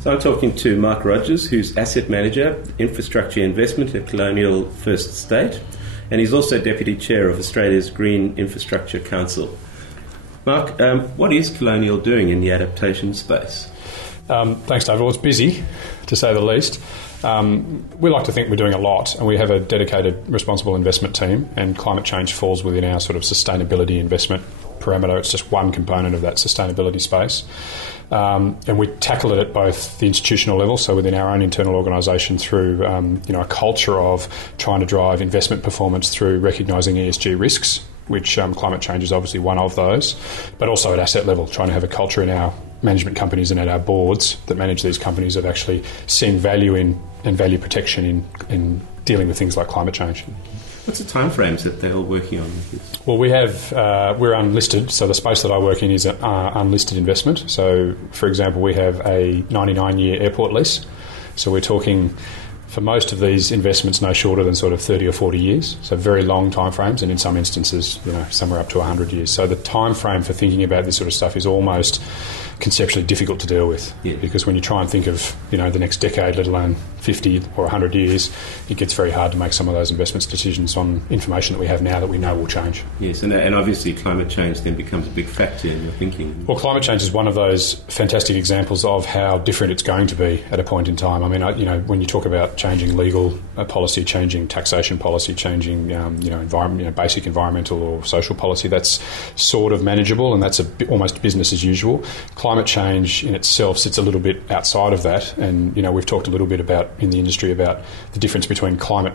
So I'm talking to Mark Rogers, who's Asset Manager, Infrastructure Investment at Colonial First State, and he's also Deputy Chair of Australia's Green Infrastructure Council. Mark, what is Colonial doing in the adaptation space? Thanks, David. Well, it's busy, to say the least. We like to think we're doing a lot, and we have a dedicated responsible investment team, and climate change falls within our sort of sustainability investment parameter. It's just one component of that sustainability space. And we tackle it at both the institutional level, so within our own internal organisation through a culture of trying to drive investment performance through recognising ESG risks, which climate change is obviously one of those, but also at asset level, trying to have a culture in our management companies and at our boards that manage these companies of actually seeing value in and value protection in dealing with things like climate change. What's the timeframes that they're all working on? Well, we're unlisted, so the space that I work in is an unlisted investment. So, for example, we have a 99-year airport lease. So we're talking, for most of these investments, no shorter than sort of 30 or 40 years. So very long timeframes, and in some instances, somewhere up to 100 years. So the timeframe for thinking about this sort of stuff is almost conceptually difficult to deal with, because when you try and think of the next decade, let alone 50 or 100 years, it gets very hard to make some of those investment decisions on information that we have now that we know will change. Yes, and obviously climate change then becomes a big factor in your thinking. Well, climate change is one of those fantastic examples of how different it's going to be at a point in time. I mean, when you talk about changing legal policy, changing taxation policy, changing basic environmental or social policy, that's sort of manageable, and that's almost business as usual. Climate change in itself sits a little bit outside of that, and we've talked a little bit in the industry about the difference between climate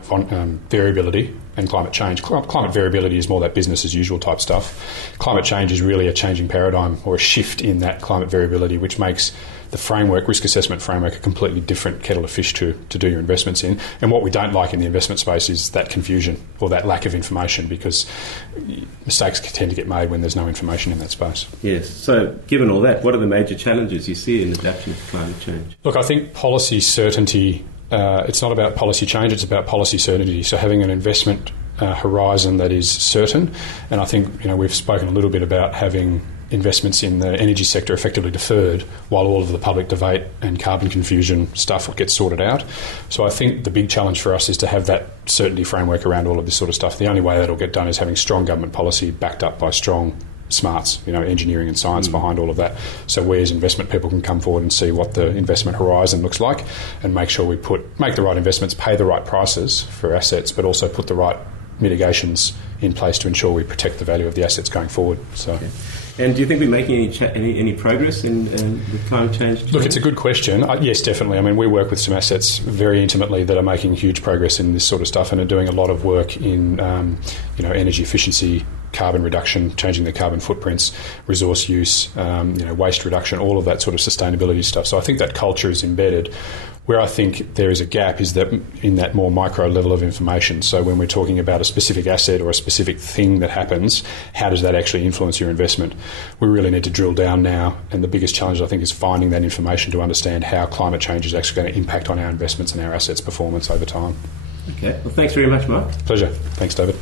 variability and climate change. Climate variability is more that business as usual type stuff. Climate change is really a changing paradigm or a shift in that climate variability, which makes the risk assessment framework, a completely different kettle of fish to do your investments in. And what we don't like in the investment space is that confusion or that lack of information, because mistakes tend to get made when there's no information in that space. Yes. So given all that, what are the major challenges you see in adapting to climate change? Look, I think policy certainty, it's not about policy change, it's about policy certainty. So having an investment horizon that is certain, and I think we've spoken a little bit about having investments in the energy sector effectively deferred while all of the public debate and carbon confusion stuff gets sorted out. So I think the big challenge for us is to have that certainty framework around all of this sort of stuff. The only way that'll get done is having strong government policy backed up by strong smarts, engineering and science behind all of that. So we as investment people can come forward and see what the investment horizon looks like and make sure we make the right investments, pay the right prices for assets, but also put the right mitigations in place to ensure we protect the value of the assets going forward. So. Okay. And do you think we're making any progress with climate change? Look, it's a good question. Yes, definitely. I mean, we work with some assets very intimately that are making huge progress in this sort of stuff and are doing a lot of work in energy efficiency, carbon reduction, changing their carbon footprints, resource use, waste reduction, all of that sort of sustainability stuff. So I think that culture is embedded. Where I think there is a gap is that in that more micro level of information. So when we're talking about a specific asset or a specific thing that happens, how does that actually influence your investment? We really need to drill down now, and the biggest challenge I think is finding that information to understand how climate change is actually going to impact on our investments and our assets' performance over time. Okay, well thanks very much, Mark. Pleasure. Thanks, David.